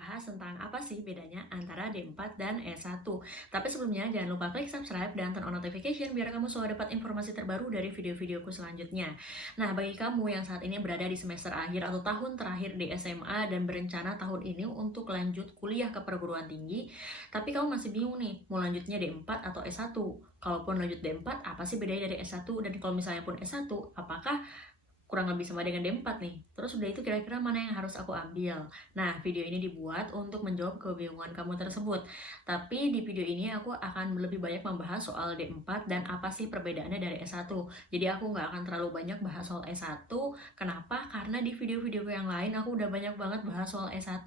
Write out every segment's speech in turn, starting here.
membahas tentang apa sih bedanya antara D4 dan S1. Tapi sebelumnya jangan lupa klik subscribe dan turn on notification biar kamu selalu dapat informasi terbaru dari video-videoku selanjutnya. Nah, bagi kamu yang saat ini berada di semester akhir atau tahun terakhir di SMA dan berencana tahun ini untuk lanjut kuliah ke perguruan tinggi, tapi kamu masih bingung nih, mau lanjutnya D4 atau S1. Kalaupun lanjut D4, apa sih bedanya dari S1? Dan kalau misalnya pun S1, apakah kurang lebih sama dengan D4 nih. Terus udah itu kira-kira mana yang harus aku ambil. Nah, video ini dibuat untuk menjawab kebingungan kamu tersebut. Tapi di video ini aku akan lebih banyak membahas soal D4 dan apa sih perbedaannya dari S1. Jadi aku nggak akan terlalu banyak bahas soal S1. Kenapa? Karena di video-video yang lain aku udah banyak banget bahas soal S1.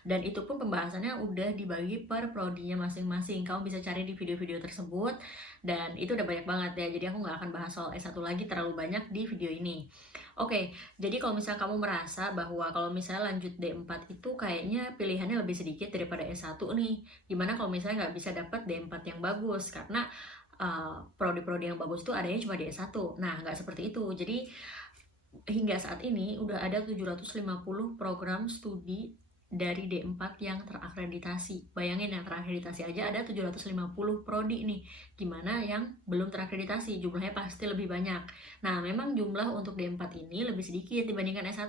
Dan itu pun pembahasannya udah dibagi per prodinya masing-masing. Kamu bisa cari di video-video tersebut. Dan itu udah banyak banget ya. Jadi aku nggak akan bahas soal S1 lagi terlalu banyak di video ini. Oke, jadi kalau misalnya kamu merasa bahwa kalau misalnya lanjut D4 itu kayaknya pilihannya lebih sedikit daripada S1 nih. Gimana kalau misalnya nggak bisa dapat D4 yang bagus? Karena prodi-prodi yang bagus itu adanya cuma di S1. Nah, nggak seperti itu. Jadi hingga saat ini udah ada 750 program studi dari D4 yang terakreditasi. Bayangin yang terakreditasi aja ada 750 prodi nih. Gimana yang belum terakreditasi? Jumlahnya pasti lebih banyak. Nah, memang jumlah untuk D4 ini lebih sedikit dibandingkan S1.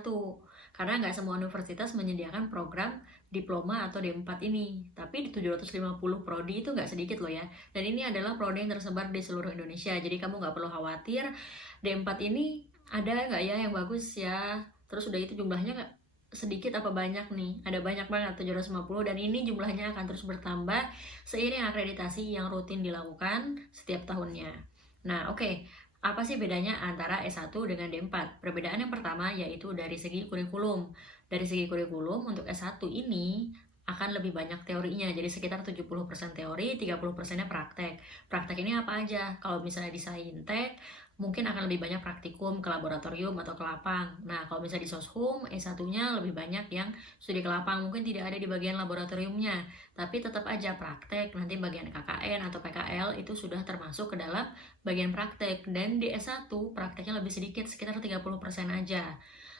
Karena nggak semua universitas menyediakan program diploma atau D4 ini. Tapi di 750 prodi itu nggak sedikit loh ya. Dan ini adalah prodi yang tersebar di seluruh Indonesia. Jadi kamu nggak perlu khawatir D4 ini ada nggak ya yang bagus ya. Terus udah itu jumlahnya nggak sedikit apa banyak nih? Ada banyak banget 750 dan ini jumlahnya akan terus bertambah seiring akreditasi yang rutin dilakukan setiap tahunnya. Nah, oke. Apa sih bedanya antara S1 dengan D4? Perbedaan yang pertama yaitu dari segi kurikulum. Dari segi kurikulum untuk S1 ini akan lebih banyak teorinya, jadi sekitar 70% teori, 30%-nya praktek. Praktek ini apa aja? Kalau misalnya di Saintek, mungkin akan lebih banyak praktikum ke laboratorium atau ke lapang. Nah, kalau misalnya di Soshum, S1-nya lebih banyak yang studi ke lapang, mungkin tidak ada di bagian laboratoriumnya, tapi tetap aja praktek, nanti bagian KKN atau PKL itu sudah termasuk ke dalam bagian praktek, dan di S1 prakteknya lebih sedikit, sekitar 30% aja.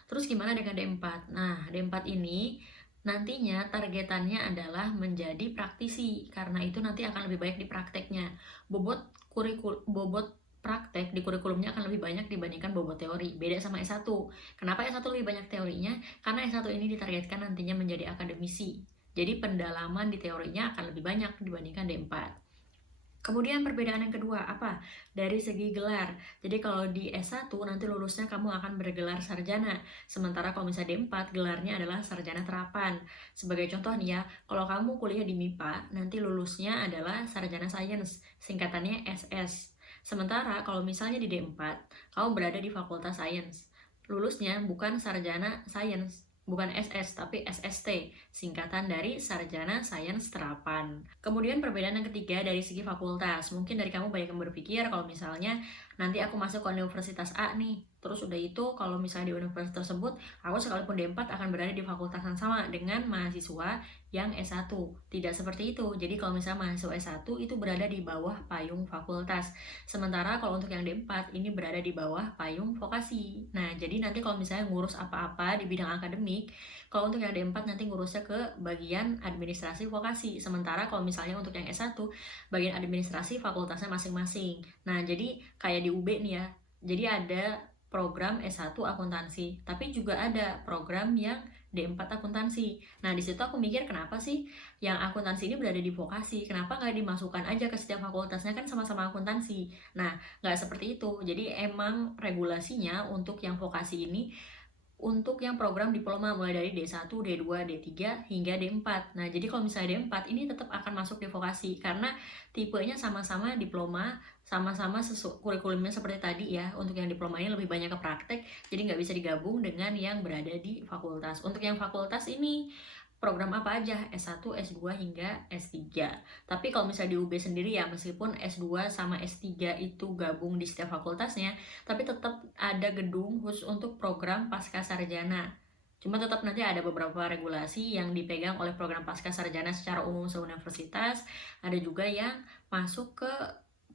Terus gimana dengan D4? Nah, D4 ini nantinya targetannya adalah menjadi praktisi, karena itu nanti akan lebih banyak di prakteknya. Bobot praktek di kurikulumnya akan lebih banyak dibandingkan bobot teori. Beda sama S1. Kenapa S1 lebih banyak teorinya? Karena S1 ini ditargetkan nantinya menjadi akademisi. Jadi pendalaman di teorinya akan lebih banyak dibandingkan D4. Kemudian perbedaan yang kedua apa? Dari segi gelar. Jadi kalau di S1 nanti lulusnya kamu akan bergelar sarjana. Sementara kalau misalnya D4 gelarnya adalah sarjana terapan. Sebagai contoh nih ya, kalau kamu kuliah di MIPA, nanti lulusnya adalah sarjana sains, singkatannya SS. Sementara kalau misalnya di D4, kamu berada di Fakultas Sains. Lulusnya bukan sarjana sains, bukan SS tapi SST, singkatan dari Sarjana Sains Terapan. Kemudian perbedaan yang ketiga dari segi fakultas. Mungkin dari kamu banyak yang berpikir kalau misalnya nanti aku masuk ke universitas A nih, terus udah itu kalau misalnya di universitas tersebut aku sekalipun D4 akan berada di fakultas yang sama dengan mahasiswa yang S1. Tidak seperti itu. Jadi kalau misalnya mahasiswa S1 itu berada di bawah payung fakultas. Sementara kalau untuk yang D4 ini berada di bawah payung vokasi. Nah, jadi nanti kalau misalnya ngurus apa-apa di bidang akademik, kalau untuk yang D4 nanti ngurusnya ke bagian administrasi vokasi. Sementara kalau misalnya untuk yang S1, bagian administrasi fakultasnya masing-masing. Nah, jadi kayak di UB nih ya. Jadi ada program S1 akuntansi, tapi juga ada program yang D4 akuntansi. Nah, di situ aku mikir kenapa sih yang akuntansi ini berada di vokasi? Kenapa nggak dimasukkan aja ke setiap fakultasnya, kan sama-sama akuntansi? Nah, nggak seperti itu. Jadi emang regulasinya untuk yang vokasi ini untuk yang program diploma mulai dari D1, D2, D3 hingga D4. Nah, jadi kalau misalnya D4 ini tetap akan masuk di vokasi karena tipenya sama-sama diploma, sama-sama kurikulumnya seperti tadi ya. Untuk yang diplomanya lebih banyak ke praktek, jadi nggak bisa digabung dengan yang berada di fakultas. Untuk yang fakultas ini program apa aja? S1, S2 hingga S3. Tapi kalau misalnya di UB sendiri ya, meskipun S2 sama S3 itu gabung di setiap fakultasnya, tapi tetap ada gedung khusus untuk program pasca sarjana. Cuma tetap nanti ada beberapa regulasi yang dipegang oleh program pasca sarjana secara umum se-universitas, ada juga yang masuk ke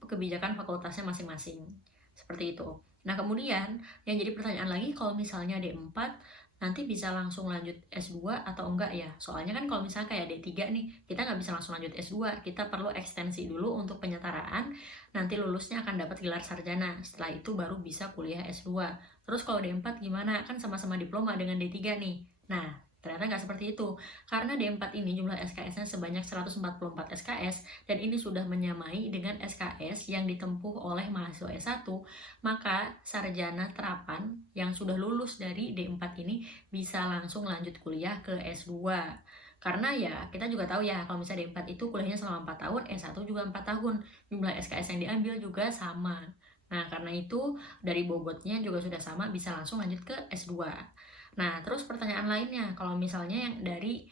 kebijakan fakultasnya masing-masing. Seperti itu. Nah, kemudian yang jadi pertanyaan lagi kalau misalnya D4 nanti bisa langsung lanjut S2 atau enggak ya? Soalnya kan kalau misalnya kayak D3 nih, kita nggak bisa langsung lanjut S2, kita perlu ekstensi dulu untuk penyetaraan, nanti lulusnya akan dapat gelar sarjana, setelah itu baru bisa kuliah S2. Terus kalau D4 gimana? Kan sama-sama diploma dengan D3 nih. Nah, ternyata nggak seperti itu. Karena D4 ini jumlah SKS-nya sebanyak 144 SKS, dan ini sudah menyamai dengan SKS yang ditempuh oleh mahasiswa S1, maka sarjana terapan yang sudah lulus dari D4 ini bisa langsung lanjut kuliah ke S2. Karena ya kita juga tahu ya kalau misalnya D4 itu kuliahnya selama 4 tahun, S1 juga 4 tahun. Jumlah SKS yang diambil juga sama. Nah, karena itu dari bobotnya juga sudah sama, bisa langsung lanjut ke S2. Nah, terus pertanyaan lainnya, kalau misalnya yang dari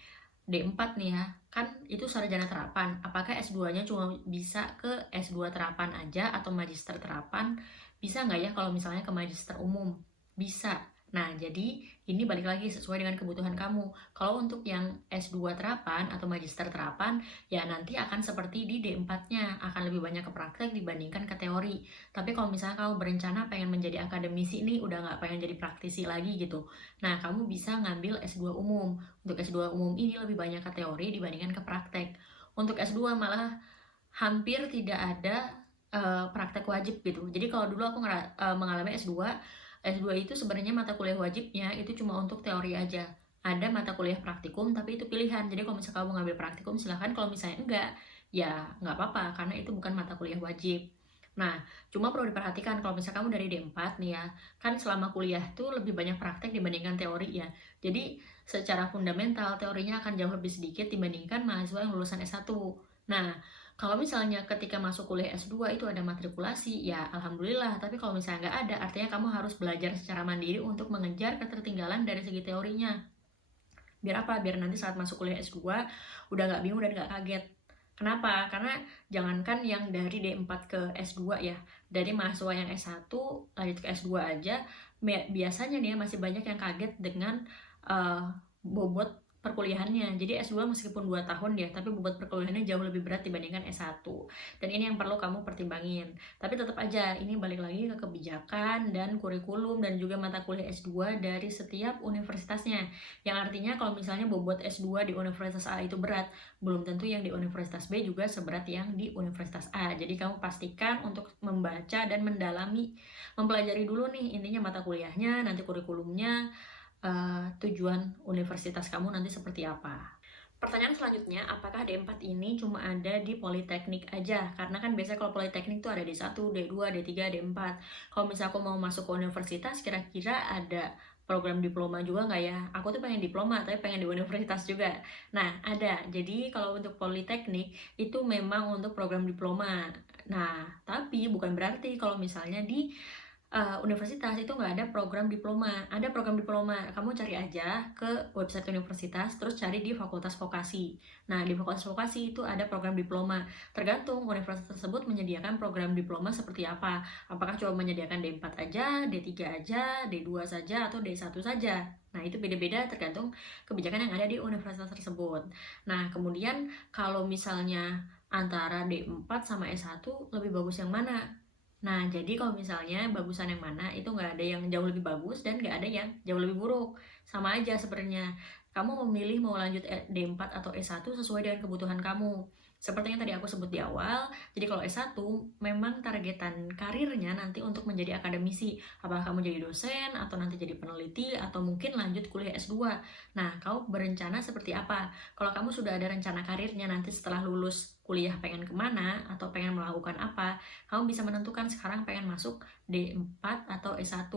D4 nih ya, kan itu sarjana terapan. Apakah S2-nya cuma bisa ke S2 terapan aja atau magister terapan? Bisa nggak ya kalau misalnya ke magister umum? Bisa. Nah, jadi ini balik lagi sesuai dengan kebutuhan kamu. Kalau untuk yang S2 terapan atau magister terapan, ya nanti akan seperti di D4-nya, akan lebih banyak ke praktek dibandingkan ke teori. Tapi kalau misalnya kamu berencana pengen menjadi akademisi nih, udah nggak pengen jadi praktisi lagi gitu, nah kamu bisa ngambil S2 umum. Untuk S2 umum ini lebih banyak ke teori dibandingkan ke praktek. Untuk S2 malah hampir tidak ada praktek wajib gitu. Jadi kalau dulu aku mengalami S2 itu sebenarnya mata kuliah wajibnya itu cuma untuk teori aja. Ada mata kuliah praktikum, tapi itu pilihan. Jadi kalau misalnya kamu ngambil praktikum, silahkan. Kalau misalnya enggak, ya nggak apa-apa, karena itu bukan mata kuliah wajib. Nah, cuma perlu diperhatikan kalau misalnya kamu dari D4 nih ya, kan selama kuliah tuh lebih banyak praktek dibandingkan teori ya. Jadi secara fundamental teorinya akan jauh lebih sedikit dibandingkan mahasiswa yang lulusan S1. Nah, kalau misalnya ketika masuk kuliah S2 itu ada matrikulasi, ya alhamdulillah. Tapi kalau misalnya nggak ada, artinya kamu harus belajar secara mandiri untuk mengejar ketertinggalan dari segi teorinya. Biar apa? Biar nanti saat masuk kuliah S2 udah nggak bingung dan nggak kaget. Kenapa? Karena jangankan yang dari D4 ke S2 ya, dari mahasiswa yang S1 lanjut ke S2 aja, biasanya nih masih banyak yang kaget dengan bobot perkuliahannya. Jadi S2 meskipun 2 tahun ya, tapi bobot perkuliahannya jauh lebih berat dibandingkan S1. Dan ini yang perlu kamu pertimbangin. Tapi tetap aja, ini balik lagi ke kebijakan dan kurikulum dan juga mata kuliah S2 dari setiap universitasnya. Yang artinya kalau misalnya bobot S2 di Universitas A itu berat, belum tentu yang di Universitas B juga seberat yang di Universitas A. Jadi kamu pastikan untuk membaca dan mendalami, mempelajari dulu nih intinya mata kuliahnya, nanti kurikulumnya, tujuan universitas kamu nanti seperti apa. Pertanyaan selanjutnya, apakah D4 ini cuma ada di Politeknik aja? Karena kan biasanya kalau Politeknik tuh ada D1, D2, D3, D4. Kalau misalnya aku mau masuk ke universitas, kira-kira ada program diploma juga nggak ya? Aku tuh pengen diploma, tapi pengen di universitas juga. Nah, ada. Jadi kalau untuk Politeknik, itu memang untuk program diploma. Nah, tapi bukan berarti kalau misalnya di universitas itu nggak ada program diploma. Ada program diploma, kamu cari aja ke website universitas, terus cari di fakultas vokasi. Nah, di fakultas vokasi itu ada program diploma. Tergantung universitas tersebut menyediakan program diploma seperti apa. Apakah cuma menyediakan D4 aja, D3 aja, D2 saja, atau D1 saja. Nah, itu beda-beda tergantung kebijakan yang ada di universitas tersebut. Nah, kemudian kalau misalnya antara D4 sama S1 lebih bagus yang mana? Nah, jadi kalau misalnya bagusan yang mana, itu nggak ada yang jauh lebih bagus dan nggak ada yang jauh lebih buruk. Sama aja sebenarnya. Kamu memilih mau lanjut D4 atau S1 sesuai dengan kebutuhan kamu. Seperti yang tadi aku sebut di awal, jadi kalau S1 memang targetan karirnya nanti untuk menjadi akademisi. Apakah kamu jadi dosen, atau nanti jadi peneliti, atau mungkin lanjut kuliah S2. Nah, kamu berencana seperti apa? Kalau kamu sudah ada rencana karirnya nanti setelah lulus kuliah pengen kemana, atau pengen melakukan apa, kamu bisa menentukan sekarang pengen masuk D4 atau S1.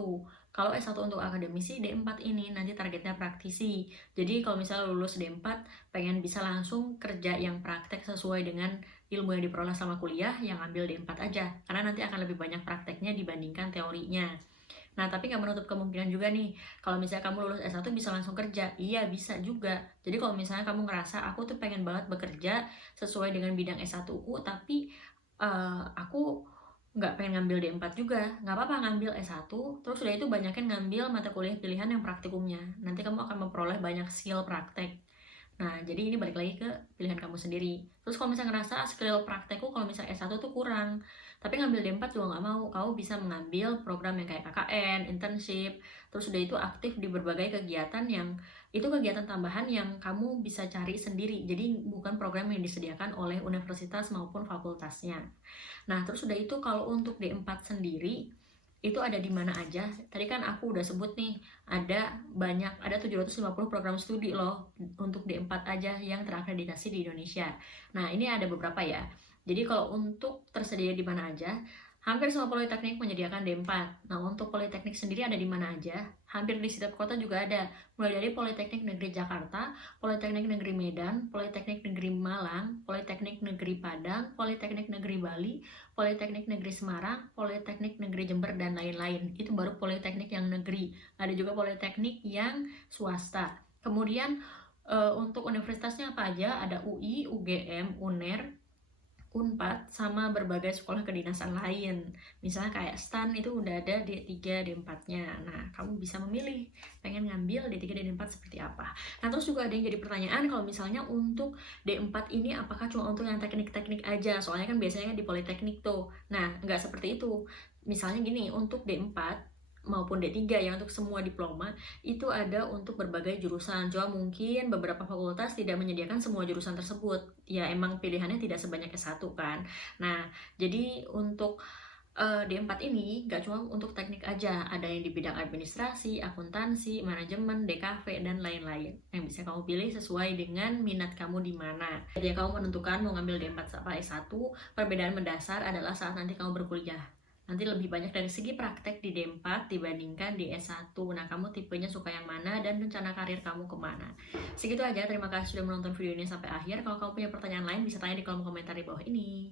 Kalau S1 untuk akademisi, D4 ini nanti targetnya praktisi. Jadi kalau misalnya lulus D4, pengen bisa langsung kerja yang praktek sesuai dengan ilmu yang diperoleh selama kuliah, yang ambil D4 aja. Karena nanti akan lebih banyak prakteknya dibandingkan teorinya. Nah, tapi nggak menutup kemungkinan juga nih, kalau misalnya kamu lulus S1 bisa langsung kerja. Iya, bisa juga. Jadi kalau misalnya kamu ngerasa, aku tuh pengen banget bekerja sesuai dengan bidang S1ku, tapi aku nggak pengen ngambil D4 juga, nggak apa-apa ngambil S1, terus udah itu banyakin ngambil mata kuliah pilihan yang praktikumnya. Nanti kamu akan memperoleh banyak skill praktek. Nah, jadi ini balik lagi ke pilihan kamu sendiri. Terus kalau misalnya ngerasa skill praktekku kalau misalnya S1 tuh kurang, Tapi ngambil D4 juga nggak mau, kamu bisa mengambil program yang kayak KKN, internship, terus udah itu aktif di berbagai kegiatan yang itu kegiatan tambahan yang kamu bisa cari sendiri, jadi bukan program yang disediakan oleh universitas maupun fakultasnya. Nah, terus udah itu kalau untuk D4 sendiri, itu ada di mana aja? Tadi kan aku udah sebut nih, ada 750 program studi loh untuk D4 aja yang terakreditasi di Indonesia. Nah, ini ada beberapa ya. Jadi kalau untuk tersedia di mana aja, hampir semua politeknik menyediakan D4. Nah, untuk politeknik sendiri ada di mana aja? Hampir di setiap kota juga ada. Mulai dari Politeknik Negeri Jakarta, Politeknik Negeri Medan, Politeknik Negeri Malang, Politeknik Negeri Padang, Politeknik Negeri Bali, Politeknik Negeri Semarang, Politeknik Negeri Jember, dan lain-lain. Itu baru politeknik yang negeri. Ada juga politeknik yang swasta. Kemudian untuk universitasnya apa aja? Ada UI, UGM, UNER, Unpad, sama berbagai sekolah kedinasan lain. Misalnya kayak STAN itu udah ada D3, D4-nya. Nah, kamu bisa memilih pengen ngambil D3, D4 seperti apa. Nah, terus juga ada yang jadi pertanyaan kalau misalnya untuk D4 ini apakah cuma untuk yang teknik-teknik aja? Soalnya kan biasanya di politeknik tuh. Nah, nggak seperti itu. Misalnya gini, untuk D4 maupun D3 ya untuk semua diploma itu ada untuk berbagai jurusan. Cuma mungkin beberapa fakultas tidak menyediakan semua jurusan tersebut. Ya emang pilihannya tidak sebanyak S1 kan. Nah, jadi untuk D4 ini gak cuma untuk teknik aja, ada yang di bidang administrasi, akuntansi, manajemen, DKV, dan lain-lain yang bisa kamu pilih sesuai dengan minat kamu di mana. Jadi kamu menentukan mau ngambil D4 apa S1, perbedaan mendasar adalah saat nanti kamu berkuliah. Nanti lebih banyak dari segi praktek di D4 dibandingkan di S1. Nah, kamu tipenya suka yang mana dan rencana karir kamu kemana. Segitu aja, terima kasih sudah menonton video ini sampai akhir. Kalau kamu punya pertanyaan lain bisa tanya di kolom komentar di bawah ini.